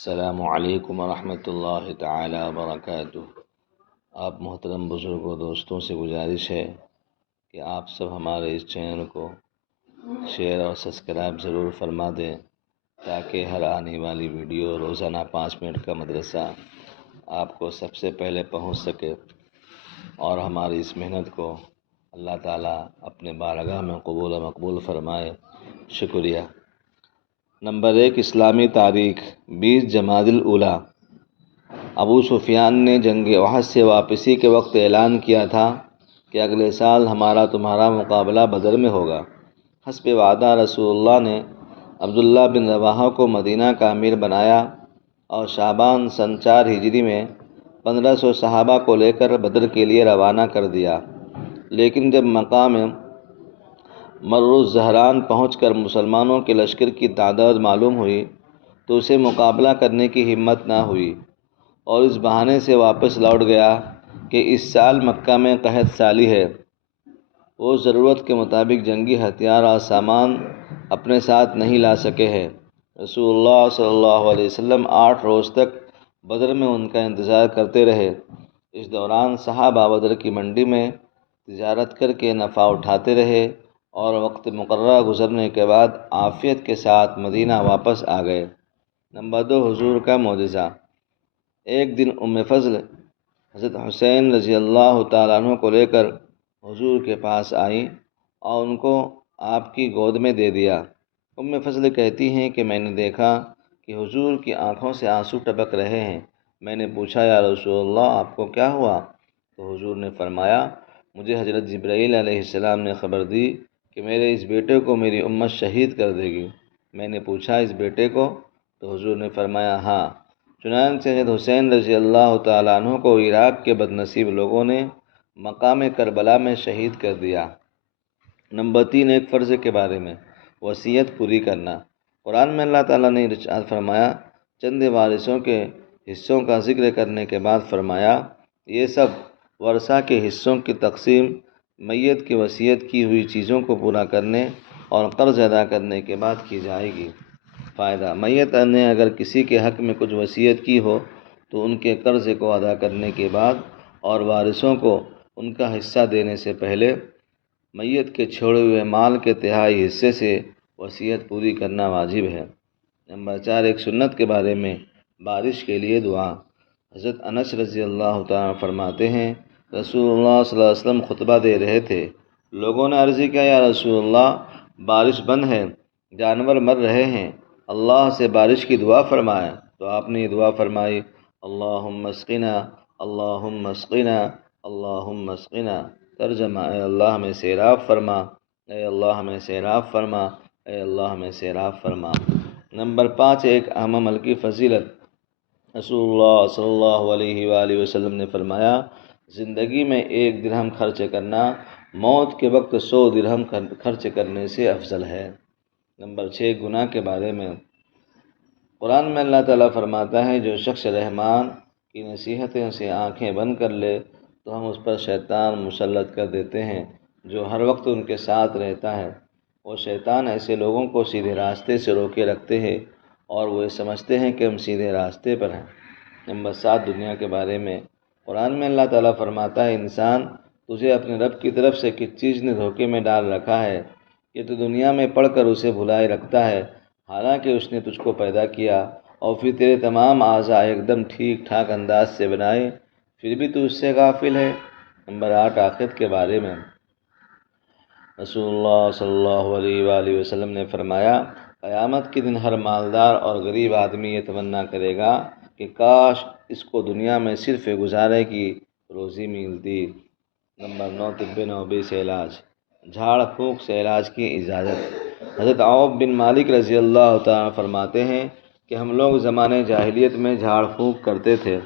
السلام علیکم ورحمۃ اللہ تعالی وبرکاتہ۔ آپ محترم بزرگوں دوستوں سے گزارش ہے کہ آپ سب ہمارے اس چینل کو شیئر اور سبسکرائب ضرور فرما دیں تاکہ ہر آنے والی ویڈیو روزانہ 5 منٹ کا مدرسہ آپ کو سب سے پہلے پہنچ سکے اور ہماری اس محنت کو اللہ تعالیٰ اپنے بارگاہ میں قبول و مقبول فرمائے۔ شکریہ۔ نمبر 1، اسلامی تاریخ 20 جمادی الاولیٰ۔ ابو سفیان نے جنگ احد سے واپسی کے وقت اعلان کیا تھا کہ اگلے سال ہمارا تمہارا مقابلہ بدر میں ہوگا۔ حسب وعدہ رسول اللہ نے عبداللہ بن رواحہ کو مدینہ کا امیر بنایا اور شعبان سن 4 ہجری میں 1500 صحابہ کو لے کر بدر کے لیے روانہ کر دیا، لیکن جب مقام مر الزہران پہنچ کر مسلمانوں کے لشکر کی تعداد معلوم ہوئی تو اسے مقابلہ کرنے کی ہمت نہ ہوئی اور اس بہانے سے واپس لوٹ گیا کہ اس سال مکہ میں قحط سالی ہے۔ وہ ضرورت کے مطابق جنگی ہتھیار اور سامان اپنے ساتھ نہیں لا سکے ہیں۔ رسول اللہ صلی اللہ علیہ وسلم 8 روز تک بدر میں ان کا انتظار کرتے رہے۔ اس دوران صحابہ بدر کی منڈی میں تجارت کر کے نفع اٹھاتے رہے اور وقت مقررہ گزرنے کے بعد عافیت کے ساتھ مدینہ واپس آ گئے۔ نمبر 2، حضور کا معجزہ۔ ایک دن ام فضل حضرت حسین رضی اللہ تعالیٰ عنہ کو لے کر حضور کے پاس آئیں اور ان کو آپ کی گود میں دے دیا۔ ام فضل کہتی ہیں کہ میں نے دیکھا کہ حضور کی آنکھوں سے آنسو ٹپک رہے ہیں۔ میں نے پوچھا، یا رسول اللہ آپ کو کیا ہوا؟ تو حضور نے فرمایا، مجھے حضرت جبرائیل علیہ السلام نے خبر دی کہ میرے اس بیٹے کو میری امت شہید کر دے گی۔ میں نے پوچھا، اس بیٹے کو؟ تو حضور نے فرمایا، ہاں۔ چنانچہ حضرت حسین رضی اللہ تعالیٰ عنہ کو عراق کے بد نصیب لوگوں نے مقام کربلا میں شہید کر دیا۔ نمبر 3، ایک فرض کے بارے میں وصیت پوری کرنا۔ قرآن میں اللہ تعالیٰ نے ارشاد فرمایا، چند وارثوں کے حصوں کا ذکر کرنے کے بعد فرمایا، یہ سب ورثہ کے حصوں کی تقسیم میت کی وصیت کی ہوئی چیزوں کو پورا کرنے اور قرض ادا کرنے کے بعد کی جائے گی۔ فائدہ، میت نے اگر کسی کے حق میں کچھ وصیت کی ہو تو ان کے قرض کو ادا کرنے کے بعد اور وارثوں کو ان کا حصہ دینے سے پہلے میت کے چھوڑے ہوئے مال کے 1/3 حصے سے وصیت پوری کرنا واجب ہے۔ نمبر 4، ایک سنت کے بارے میں بارش کے لیے دعا۔ حضرت انس رضی اللہ تعالیٰ فرماتے ہیں، رسول اللہ صلی اللہ علیہ وسلم خطبہ دے رہے تھے، لوگوں نے عرض کیا، یا رسول اللہ بارش بند ہے، جانور مر رہے ہیں، اللہ سے بارش کی دعا فرمائیں۔ تو آپ نے یہ دعا فرمائی، اللہم اسقنا، اللہم اسقنا، اللہم اسقنا۔ ترجمہ، اے اللہ ہمیں سیراب فرما، اے اللہ ہمیں سیراب فرما، اے اللہ ہمیں سیراب فرما۔ نمبر 5، ایک اہم عمل کی فضیلت۔ رسول اللہ صلی اللہ علیہ وآلہ وسلم نے فرمایا، زندگی میں 1 درہم خرچ کرنا موت کے وقت 100 درہم خرچ کرنے سے افضل ہے۔ نمبر 6، گناہ کے بارے میں۔ قرآن میں اللہ تعالیٰ فرماتا ہے، جو شخص رحمان کی نصیحتیں سے آنکھیں بند کر لے تو ہم اس پر شیطان مسلط کر دیتے ہیں جو ہر وقت ان کے ساتھ رہتا ہے۔ وہ شیطان ایسے لوگوں کو سیدھے راستے سے روکے رکھتے ہیں اور وہ یہ سمجھتے ہیں کہ ہم سیدھے راستے پر ہیں۔ نمبر 7، دنیا کے بارے میں۔ قرآن میں اللہ تعالیٰ فرماتا ہے، انسان تجھے اپنے رب کی طرف سے کس چیز نے دھوکے میں ڈال رکھا ہے کہ تو دنیا میں پڑھ کر اسے بھلائے رکھتا ہے، حالانکہ اس نے تجھ کو پیدا کیا اور پھر تیرے تمام اعضاء ایک دم ٹھیک ٹھاک انداز سے بنائے، پھر بھی تو اس سے غافل ہے۔ نمبر 8، آخرت کے بارے میں۔ رسول اللہ صلی اللہ علیہ وآلہ وسلم نے فرمایا، قیامت کے دن ہر مالدار اور غریب آدمی یہ تمنا کرے گا کہ کاش اس کو دنیا میں صرف گزارے کی روزی ملتی۔ نمبر 9، طب نبوی سے علاج۔ جھاڑ پھونک سے علاج کی اجازت۔ حضرت عوف بن مالک رضی اللہ تعالیٰ فرماتے ہیں کہ ہم لوگ زمانے جاہلیت میں جھاڑ پھونک کرتے تھے،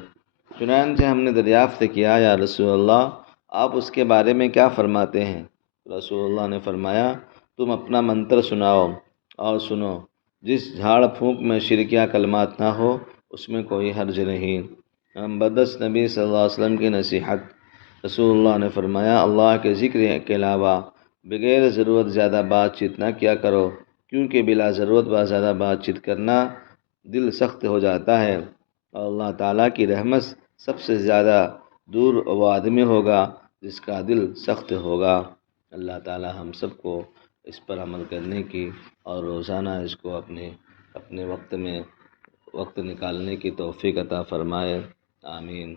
چنانچہ ہم نے دریافت کیا، یا رسول اللہ آپ اس کے بارے میں کیا فرماتے ہیں؟ رسول اللہ نے فرمایا، تم اپنا منتر سناؤ اور سنو، جس جھاڑ پھونک میں شرکیہ کلمات نہ ہو اس میں کوئی حرج نہیں۔ نمبر 10، نبی صلی اللہ علیہ وسلم کی نصیحت۔ رسول اللہ نے فرمایا، اللہ کے ذکر کے علاوہ بغیر ضرورت زیادہ بات چیت نہ کیا کرو، کیونکہ بلا ضرورت زیادہ بات چیت کرنا دل سخت ہو جاتا ہے، اور اللہ تعالیٰ کی رحمت سب سے زیادہ دور وہ آدمی ہوگا جس کا دل سخت ہوگا۔ اللہ تعالیٰ ہم سب کو اس پر عمل کرنے کی اور روزانہ اس کو اپنے وقت نکالنے کی توفیق عطا فرمائے، آمین۔